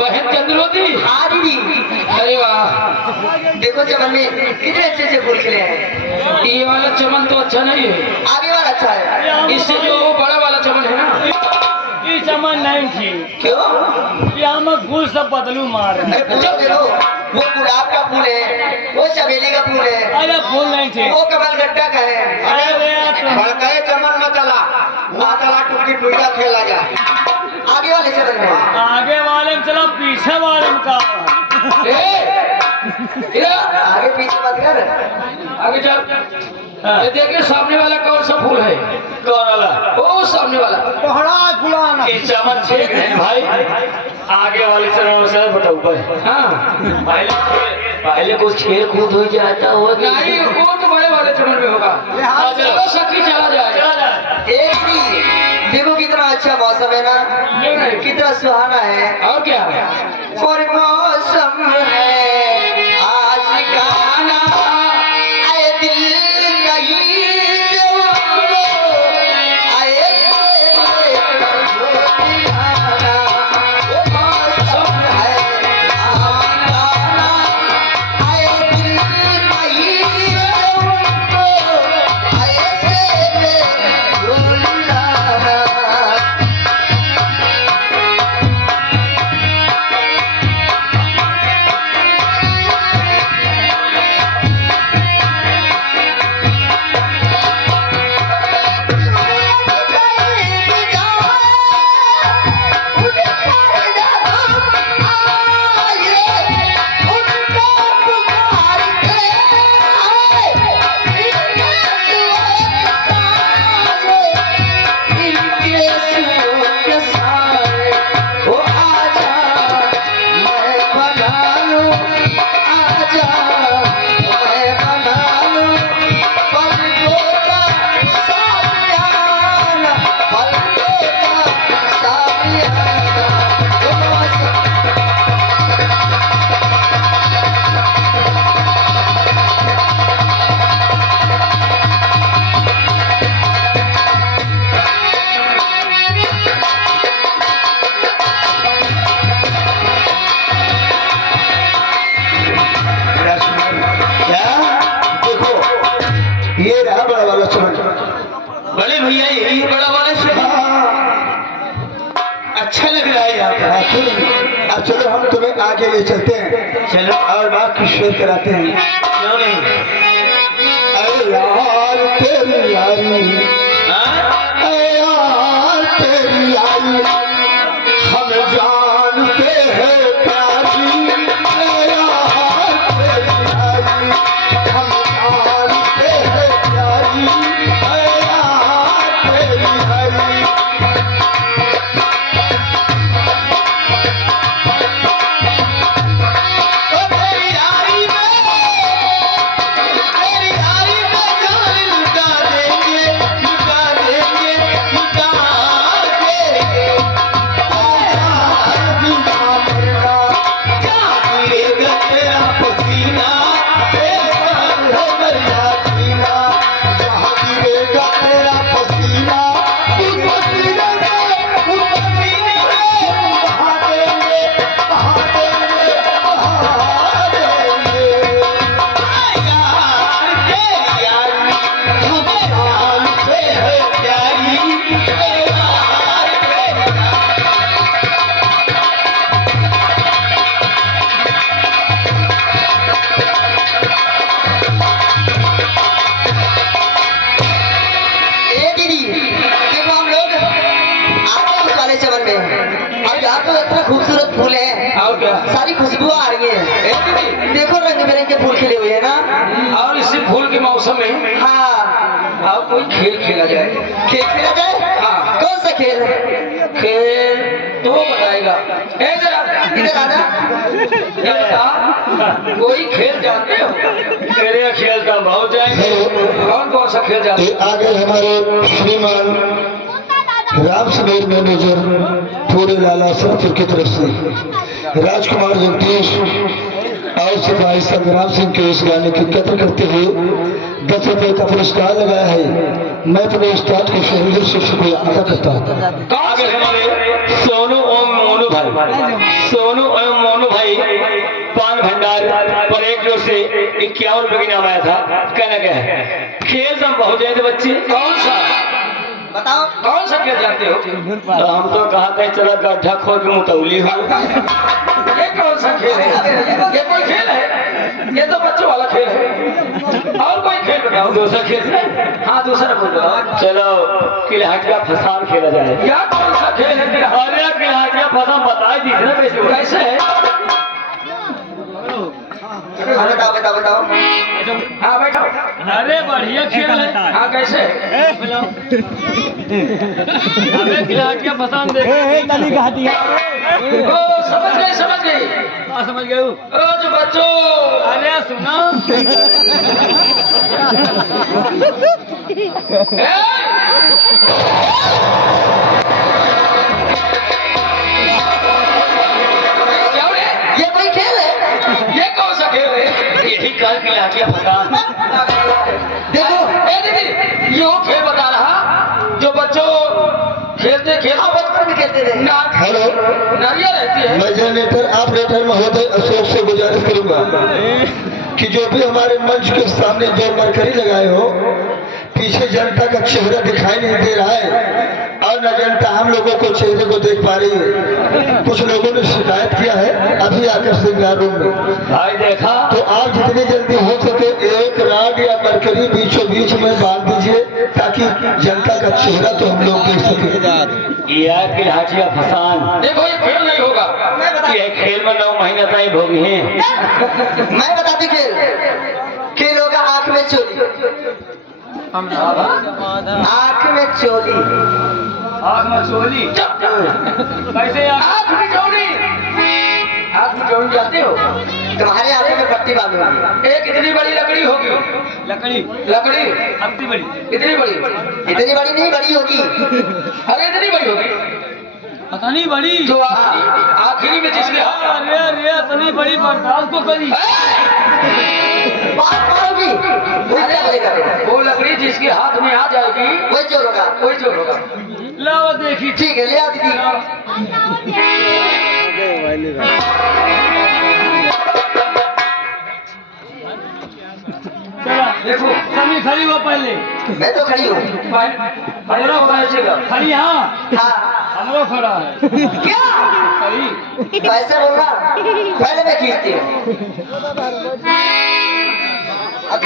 बहन चंद्रोती। हाँ दीदी। अरे वाह, देखो चमन में कितने अच्छे अच्छे फूल खिले हैं। ये वाला चमन तो अच्छा नहीं है, आगे वाला अच्छा है। इससे जो वो बड़ा वाला चमन है ना, ये चमन नहीं थी। क्यों? यहाँ में फूल सब बदलू मार रहे हैं। अरे पूछो देखो, वो गुलाब का फूल है, वो चमेली का फूल है, अरे फूल नहीं थे। वो कमलगट्टा का है। भड़काए चमन में चला वहाँ चला टुकी टुका खेला जा। आगे वाले चमन में, आगे वाले में चला, पीछे वाले में का। आगे पीछे मत कर, आगे चल। ये देखिए सामने वाला कौन सा फूल है? कौन वाला? वो सामने वाला पहड़ा फुलाना। ये चमन छेक है भाई, आगे वाले चरण से बटा ऊपर। हाँ पहले कुछ खेल कूद हो जाता हुआ नहीं, वो तो बड़े वाले चमन में होगा। चलो सखी चला जाए। एक भी देखो कितना अच्छा मौसम है ना, कितना सुहाना है। और क्या है? और मौसम है आज का ना, आए दिल कहीं जो आए जो दीवाना। वो मौसम है आज का ना, आए दिल कहीं जो आए जो दीवाना। ये रहा बड़ा वाला चमन। बड़े भैया यही बड़ा वाला से अच्छा लग रहा है यहाँ पर। अब चलो हम तुम्हें आगे ले चलते हैं, चलो और बात की शेयर कराते हैं। क्यों नहीं? अरे यार तेरी यारी, अरे यार तेरी यारी हम जानते हैं प्यारी। अरे यार तेरी यारी हम जानते हैं प्यारी। अरे यार तेरी यारी तेरी यारी में जान लुटा देंगे। सारी खुशबू आ रही है। ए दीदी, देखो रंग बिरंगे फूल खिले हुए हैं ना। और इसी फूल के मौसम में हाँ, और कोई खेल खेला जाए। खेल खेला जाए। हाँ। कौन सा खेल? खेल तो वो बताएगा। ए जरा इधर आना। ये बता, कोई खेल जानते हो? तेरे खेल का बहुत जाएंगे। कौन कौन सा खेल जानते ये आगे हमारे श्रीमान राम समीर मैनेजर पूरे लाला सरपुर की तरफ से राजकुमार वेंकटेश और सिपाही संग्राम सिंह के इस गाने की कदर करते हुए 10 रुपए का पुरस्कार लगाया है। मैं अपने उस्ताद को शहीद से शुक्रिया अदा करता हूँ। आगे हमारे सोनू ओम मोनू भाई, सोनू ओम मोनू भाई पान भंडार पर एक जोर से 51 रुपए की नाम आया था। कहना क्या है, खेल सब बहुत जाए थे बच्चे। कौन सा? बताओ। कौन सा खेल जानते हो? तो हम तो कहा था चला गड्ढा खोद के मुतौली हो। ये कौन सा खेल है? ये कोई खेल है? ये तो बच्चों वाला खेल है। और कोई खेल बताओ। दूसरा खेल है? हाँ, दूसरा बोल बताओ। चलो किलहट का फसान खेला जाए। यार कौन सा खेल है तेरा? अरे किलहट का फसान बताए दीजिए कैसे कैसे है? हाँ, बताओ बताओ बताओ। हाँ बैठो। अरे बढ़िया खेल है। हाँ कैसे है? हमें किलहट का फसान दे। ओ समझ गई समझ गई। समझ गए। ओ जो बच्चों, अरे सुनो, क्या हो रे? ये कोई खेल है? ये कौन सा खेल है? यही कल किलहट का फसान। देखो। ए दीदी, ये वो खेल बता रहा जो बच्चों खेलते हाँ, खेलते बचपन में खेलते थे। हेलो, नारियल रहती है। मैं जनरेटर ऑपरेटर महोदय अशोक से गुजारिश करूंगा कि जो भी हमारे मंच के सामने जो मरकरी लगाए हो, पीछे जनता का चेहरा दिखाई नहीं दे रहा है और न जनता हम लोगों को चेहरे को देख पा रही है। कुछ लोगों ने शिकायत किया है अभी आकर श्रृंगार रूम में। भाई देखा, तो आप जितनी जल्दी हो सके एक राड या मरकरी बीचों बीच में बांध दीजिए ताकि जनता का चेहरा तो हम लोग देख सके। यह किलहट का फसान। देखो ये खेल नहीं होगा। ये खेल में 9 महीना तक भोगी हैं। मैं बताती खेल। खेल होगा आँख में चोली। आँख में चोली। आग मचोली। कैसे आँख मिचौनी। आँख मिचौनी जानते हो? तुम्हारे आँखों में पट्टी बांधूंगी। एक इतनी बड़ी लकड़ी होगी। लकड़ी लकड़ी अति बड़ी। इतनी बड़ी। इतनी बड़ी नहीं, बड़ी होगी। अरे इतनी बड़ी होगी पता नहीं बड़ी। जो आखिरी में जिसके हाथ अरे अरे इतनी बड़ी बर्दाश्त को करी। बात मारोगी वही क्या बोलेगा? वो लकड़ी जिसके हाथ में आ जाएगी वही चोर होगा। वही चोर होगा। लाओ देखी। ठीक है, ले आ दीदी। चला देखो सभी खड़ी हो पहले। मैं तो खड़ी हूँ। हमारा होगा चलेगा। खड़ी हाँ, हाँ। हमरो खड़ा है। क्या? खड़ी। पैसे बोलना पहले मैं खींचती हूँ। अब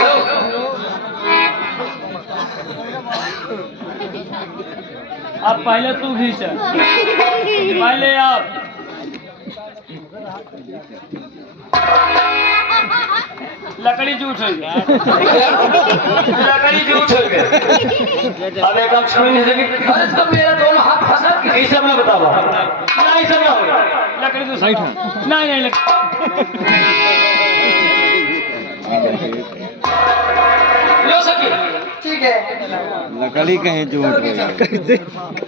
अब पहले तू खींच। पहले आप। लकड़ी जूठ हो गई। लकड़ी जूठ हो गई। अब एक आप छुई नहीं सके। अरे तो मेरा दोनों हाथ फंसा के ये सब ना बताओ। नहीं सब ना होगा। लकड़ी तो साइड है। नहीं नहीं लो सकी। ठीक है। लकड़ी कहीं झूठ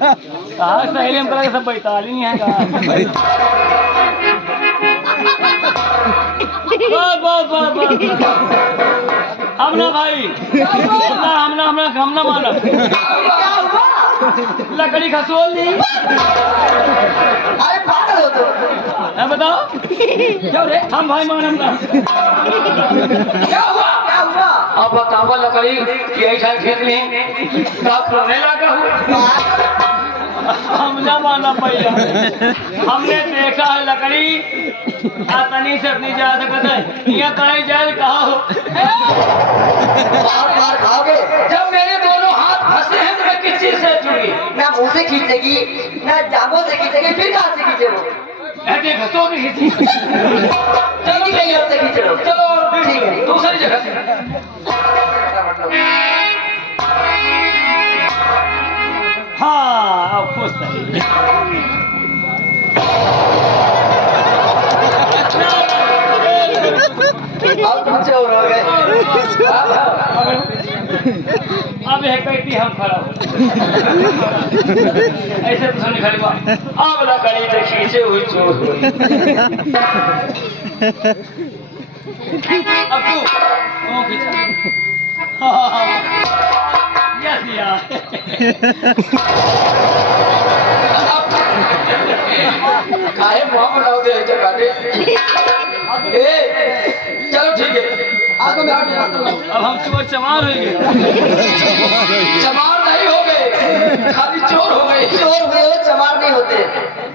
कहा सहेली हम तरह सब बैताली नहीं है कहा। बस बस बस बस। हम ना भाई, हम ना मानो। क्या हुआ? लकड़ी खसोल दी। अरे पागल हो तुम। है बताओ क्यों रे? हम भाई मानम ना। क्या हुआ? क्या हुआ? अब बताओ लकड़ी यही शायद खेत में साफ करने लगा हूँ। हम ना माना पहले। हमने देखा है लकड़ी आतनी से अपनी जा सकता है। यहाँ कहीं जाए कहा हो। बार बार खाओगे? जब मेरे दोनों हाथ फंसे हैं तो मैं किस चीज से छूटी? ना मुंह से खींचेगी, ना जांघों से खींचेगी, फिर कहाँ से खींचे वो? देख हंसो के खींची चलो कहीं और से खींच लो। चलो और ठीक है। दूसरी जगह से हाँ अब खुश रहिए। अब कुछ और हो गए। अब है कहती हम खड़ा हो ऐसे तो समझ खड़ी बात अब लकड़ी से खींचे हुई चोर हुई अब तू ओ खींचा यस यार काहे मुंह बनाओ दे ऐसे काटे ए चलो ठीक है आपको मैं अब हम चोर चमार हो गए चमार नहीं हो गए खाली चोर हो गए चोर हुए हो, चमार नहीं होते।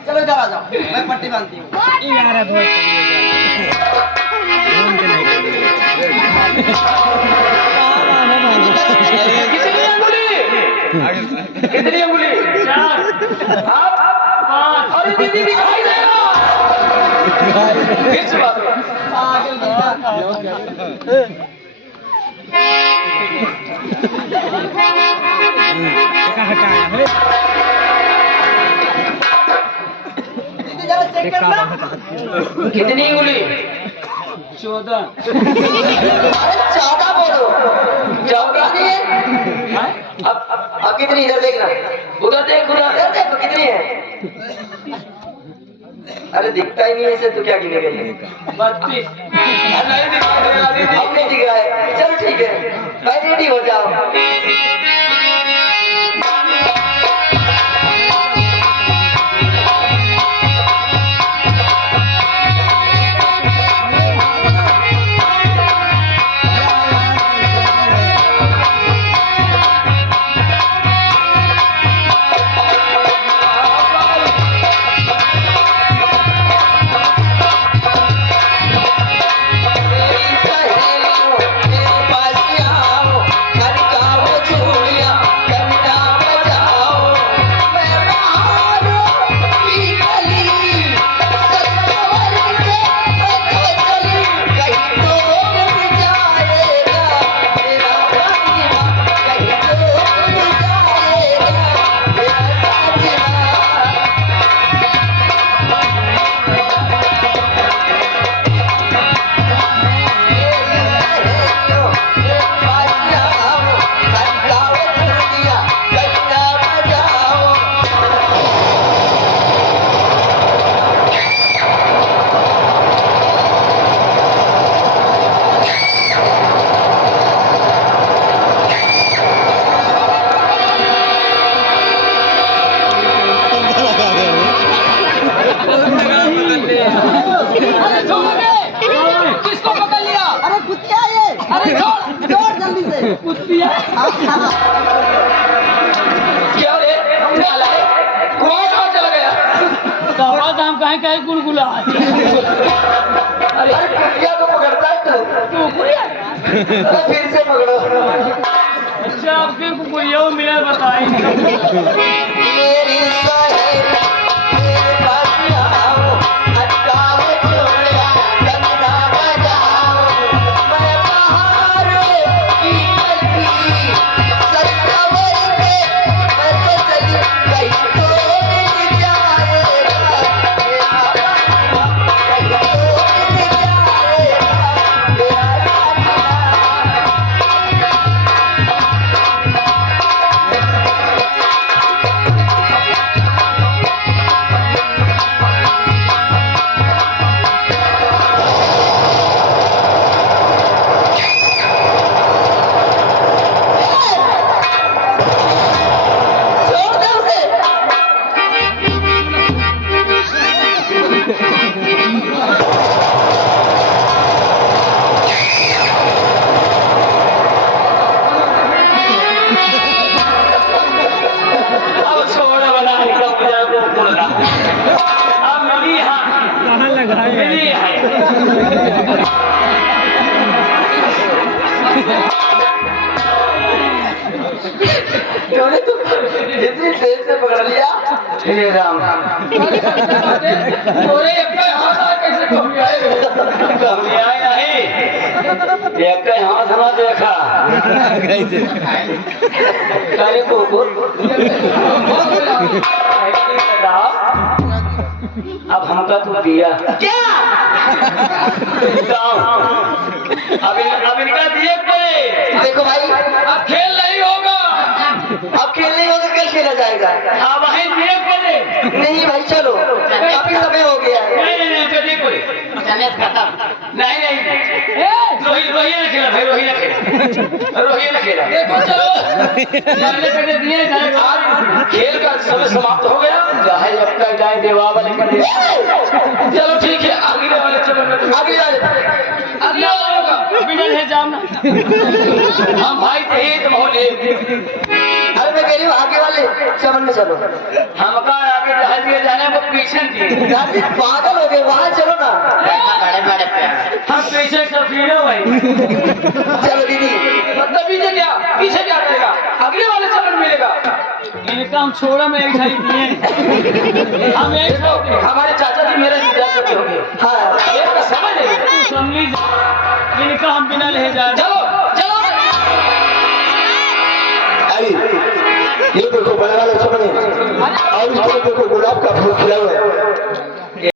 चलो इधर आ जाओ, मैं पट्टी बांधती हूँ। कितनी अंगुली कितनी अंगुली 4 5 अरे दीदी दिखाई दे रहा फिर से बात दीदी जरा चेक करना। कितनी अंगुली 14 अरे 14 बोलो। 14 कितनी है? अब कितनी इधर देखना। उधर देख उधर इधर देखो कितनी है। अरे दिखता ही नहीं है इसे, तो क्या गिनेगा ये? 32 नहीं दिखाई दे रहा दीदी अब नहीं दिख रहा है। चलो ठीक है, भाई रेडी हो जाओ। क्या रे काला है वहाँ कहाँ चला गया हम कहीं कहीं गुलगुला अरे कुतिया को पकड़ता है तो फिर से पकड़ो। अच्छा आपके कुकुरिया मिला बताए मेरी सहेली मेरे पास आओ, अटकाओ चूड़ियां, डंडा बजाओ। मैं पहाड़ों की कली, सत्तावर पे मैं तो चली, कहीं तो मिल जाएगा मेरा राजा, कहीं तो मिल जाएगा मेरा राजा। छोड़ दे उसे। अब छोड़ बना निकल जाए वो कुड़ला अब मिली हाँ कहाँ लग रहा है मिली है तूने तो इतनी ट्रेन से पकड़ लिया। हे राम तोरे एक हाथ कैसे कमी आए कमी आए नहीं एक हाथ हमा देखा करे को अब हमका तू दिया क्या? अब इनका दिए पड़े देखो भाई, अब खेल नहीं होगा अब खेल नहीं होगा, कल खेला जाएगा। हाँ वही दिए पड़े नहीं भाई चलो, काफी समय हो गया है। नहीं कभी कोई नहीं रोही ने खेला भाई, रोही ने खेला देखो चलो जाने कटे दिए जाए आज खेल का समय समाप्त हो गया चाहे जब तक जाए देवा वाले कर चलो ठीक है अगले वाले चलो अगले वाले अगला होगा बिना है जाना हम भाई थे तो बोले अरे मैं कह रही हूँ आगे वाले चमन में चलो। हमका आगे जहाँ दिए जाने को पीछे दिए दादी पागल हो गए, वहाँ चलो ना। हम पीछे सफीरे भाई चलो दीदी, मतलब पीछे क्या करेगा अगले वाले चमन मिलेगा इनका हम छोड़ा में एक ढाई दिए हम एक हमारे चाचा जी मेरा इंतजार करते होंगे हाँ एक का समझ नहीं सुन लीजिए इनका हम बिना ले जाए चलो चलो ये देखो बड़े वाले चमड़े और इस तरफ देखो गुलाब का फूल खिला हुआ है।